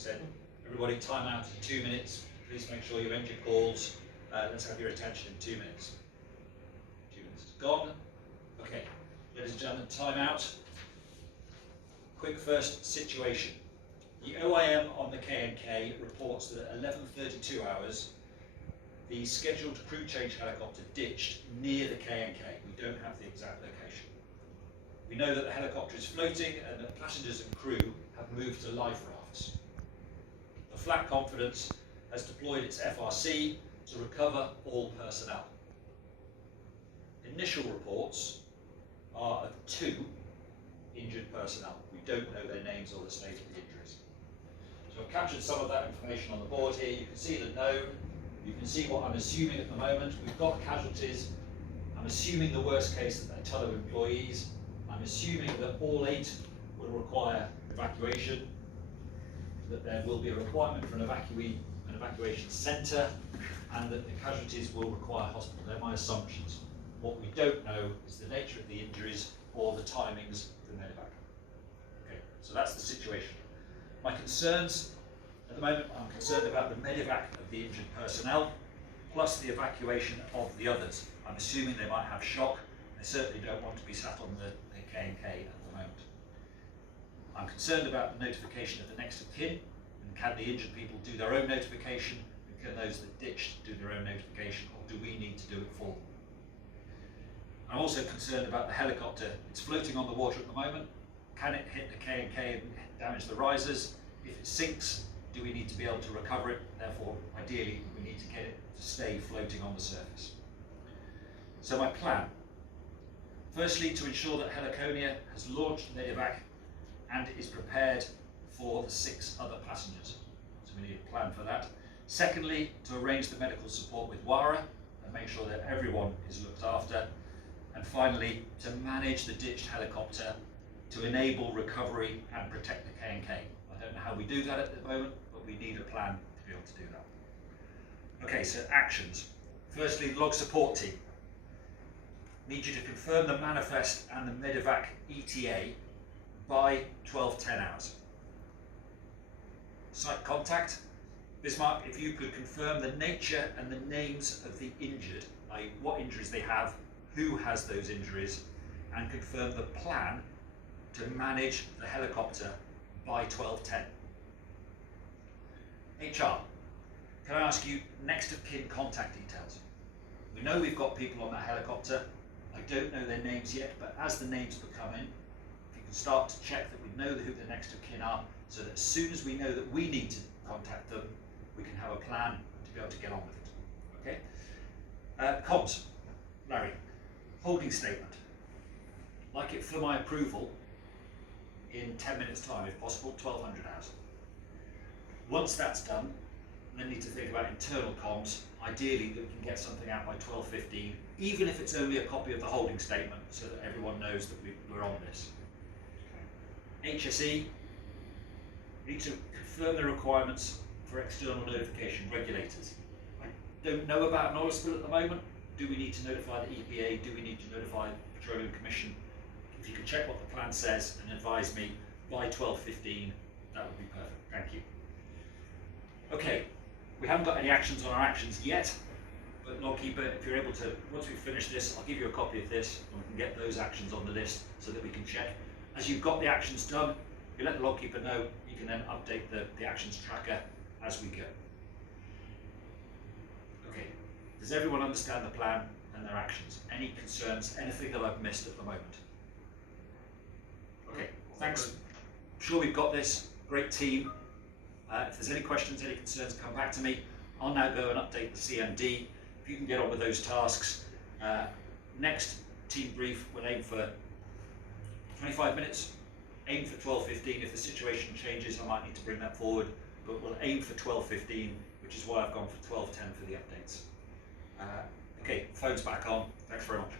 said, everybody time out in 2 minutes. Please make sure you end your calls. Let's have your attention in 2 minutes. 2 minutes is gone. Okay, ladies and gentlemen, time out. Quick first situation. The OIM on the K&K reports that at 11:32 hours, the scheduled crew change helicopter ditched near the K&K. We don't have the exact location. We know that the helicopter is floating and that passengers and crew have moved to life rafts. The Flat Confidence has deployed its FRC to recover all personnel. Initial reports are of 2 injured personnel. We don't know their names or the state of the injuries. So I've captured some of that information on the board here. You can see the known. You can see what I'm assuming at the moment. We've got casualties. I'm assuming the worst case that they're Tullow employees. I'm assuming that all 8 will require evacuation, that there will be a requirement for an evacuation centre, and that the casualties will require hospital. They're my assumptions. What we don't know is the nature of the injuries or the timings for medevac. Okay, so that's the situation. My concerns, at the moment, I'm concerned about the medevac of the injured personnel, plus the evacuation of the others. I'm assuming they might have shock. They certainly don't want to be sat on the K&K at the moment. I'm concerned about the notification of the next of kin, and can the injured people do their own notification, and can those that ditched do their own notification, or do we need to do it for them? I'm also concerned about the helicopter. It's floating on the water at the moment. Can it hit the K&K and damage the risers? If it sinks, do we need to be able to recover it? Therefore, ideally, we need to get it to stay floating on the surface. So my plan. Firstly, to ensure that Heliconia has launched medevac and is prepared for the 6 other passengers. So we need a plan for that. Secondly, to arrange the medical support with WARA and make sure that everyone is looked after. And finally, to manage the ditched helicopter to enable recovery and protect the K&K. I don't know how we do that at the moment, but we need a plan to be able to do that. Okay, so actions. Firstly, log support team. Need you to confirm the manifest and the medevac ETA by 12:10 hours. Site contact. Bismarck, if you could confirm the nature and the names of the injured, i.e. what injuries they have, who has those injuries, and confirm the plan to manage the helicopter by 12:10. HR, can I ask you next of kin contact details? We know we've got people on that helicopter. I don't know their names yet, but as the names become in, if you can start to check that we know who the next of kin are, so that as soon as we know that we need to contact them, we can have a plan to be able to get on with it. Okay? Comms, Larry, holding statement. Like it for my approval in 10 minutes time, if possible, 1200 hours. Once that's done, then need to think about internal comms, ideally that we can get something out by 12:15, even if it's only a copy of the holding statement, so that everyone knows that we're on this. HSE, we need to confirm the requirements for external notification regulators. I don't know about an oil spill at the moment. Do we need to notify the EPA? Do we need to notify the Petroleum Commission? If you can check what the plan says and advise me by 12:15, that would be perfect. Thank you. Okay, we haven't got any actions on our actions yet, but Logkeeper, if you're able to, once we finish this, I'll give you a copy of this and we can get those actions on the list so that we can check. As you've got the actions done, you let the Logkeeper know, you can then update the actions tracker as we go. Okay, does everyone understand the plan and their actions? Any concerns, anything that I've missed at the moment? Okay, thanks. I'm sure we've got this. Great team. If there's any questions, any concerns, come back to me. I'll now go and update the CMD. If you can get on with those tasks. Next team brief, we'll aim for 25 minutes. Aim for 12:15. If the situation changes, I might need to bring that forward. But we'll aim for 12:15, which is why I've gone for 12:10 for the updates. Okay, phone's back on. Thanks very much.